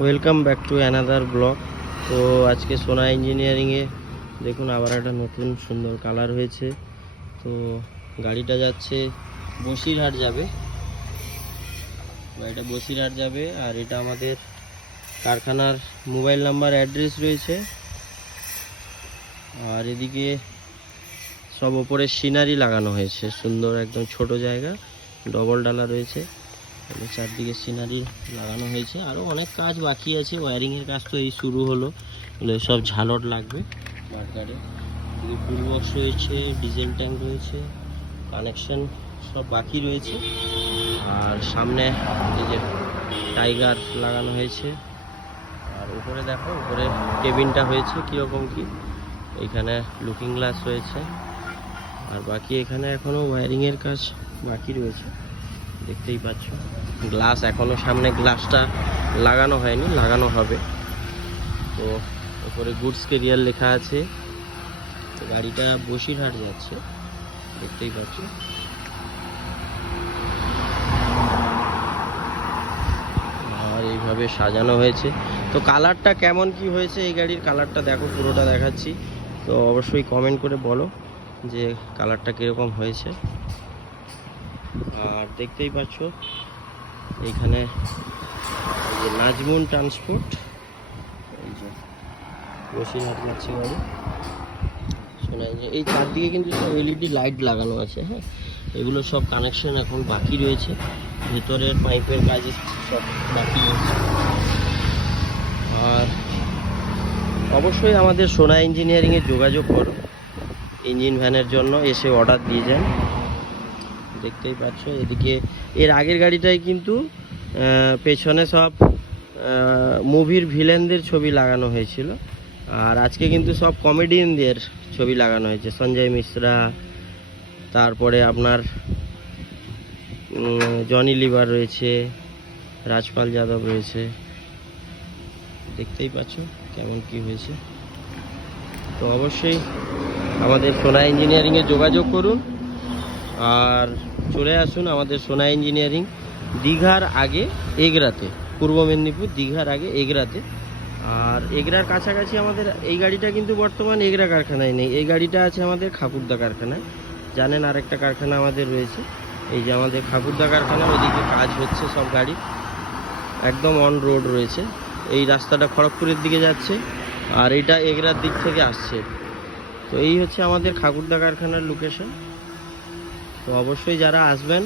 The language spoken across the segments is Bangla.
Welcome back to another blog. তো আজকে সোনা ইঞ্জিনিয়ারিংয়ে দেখুন আবার একটা নতুন সুন্দর কালার হয়েছে। তো গাড়িটা যাচ্ছে বসিরহাট যাবে, গাড়িটা বসিরহাট যাবে। আর এটা আমাদের কারখানার মোবাইল নাম্বার অ্যাড্রেস রয়েছে। আর এদিকে সব ওপরে সিনারি লাগানো হয়েছে, সুন্দর একদম ছোট জায়গা, ডবল ডালা রয়েছে, চারদিকে সিনারি লাগানো হয়েছে। আরও অনেক কাজ বাকি আছে, ওয়্যারিংয়ের কাজ তো এই শুরু হলো, সব ঝালট লাগবে মার্কেটে। ফুল বক্স রয়েছে, ডিজেল ট্যাঙ্ক রয়েছে, কানেকশন সব বাকি রয়েছে। আর সামনে এই যে টাইগার লাগানো হয়েছে। আর উপরে দেখো, উপরে কেবিনটা হয়েছে কীরকম কি, এইখানে লুকিং গ্লাস রয়েছে। আর বাকি এখানে এখনও ওয়্যারিংয়ের কাজ বাকি রয়েছে, দেখতেই পাচ্ছ। গ্লাস এখনও সামনে গ্লাসটা লাগানো হয়নি, লাগানো হবে। তো উপরে গুডস ক্যারিয়ার লেখা আছে। তো গাড়িটা বসিরহাট যাচ্ছে, দেখতেই পাচ্ছ। আর এইভাবে সাজানো হয়েছে। তো কালারটা কেমন কি হয়েছে, এই গাড়ির কালারটা দেখো, পুরোটা দেখাচ্ছি। তো অবশ্যই কমেন্ট করে বলো যে কালারটা কীরকম হয়েছে। আর দেখতেই পাচ্ছ এইখানে এই যে নাজমুন ট্রান্সপোর্ট, এই যে বসিরহাট যাচ্ছে গাড়ি। শোনা যায় এই চারদিকে কিন্তু সব এলইডি লাইট লাগানো আছে। হ্যাঁ, এগুলো সব কানেকশন এখন বাকি রয়েছে, ভেতরের পাইপের কাজ সব বাকি রয়েছে। আর অবশ্যই আমাদের সোনা ইঞ্জিনিয়ারিংয়ে যোগাযোগ করো ইঞ্জিন ভ্যানের জন্য, এসে অর্ডার দিয়ে যান। দেখতেই পাচ্ছ এদিকে এর আগের গাড়িটাই কিন্তু পেছনে সব মুভির ভিলেনদের ছবি লাগানো হয়েছিল। আর আজকে কিন্তু সব কমেডিয়ানদের ছবি লাগানো হয়েছে, সঞ্জয় মিশ্রা, তারপরে আপনার জনি লিভার রয়েছে, রাজপাল যাদব রয়েছে। দেখতেই পাচ্ছ কেমন কি হয়েছে। তো অবশ্যই আমাদের সোনা ইঞ্জিনিয়ারিংয়ে যোগাযোগ করুন আর চলে আসুন আমাদের সোনা ইঞ্জিনিয়ারিং, দীঘার আগে এগরাতে, পূর্ব মেদিনীপুর দীঘার আগে এগরাতে। আর এগরার কাছাকাছি আমাদের এই গাড়িটা কিন্তু বর্তমান এগরা কারখানায় নেই, এই গাড়িটা আছে আমাদের খাকুরদা কারখানায়। জানেন আরেকটা কারখানা আমাদের রয়েছে, এই যে আমাদের খাকুরদা কারখানা, ওইদিকে কাজ হচ্ছে সব গাড়ি, একদম অন রোড রয়েছে। এই রাস্তাটা খড়গপুরের দিকে যাচ্ছে আর এটা এগরার দিক থেকে আসছে। তো এই হচ্ছে আমাদের খাকুরদা কারখানার লোকেশন। তো অবশ্যই যারা আসবেন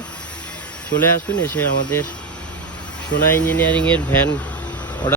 চলে আসুন, এসে আমাদের সোনা ইঞ্জিনিয়ারিংয়ের ভ্যান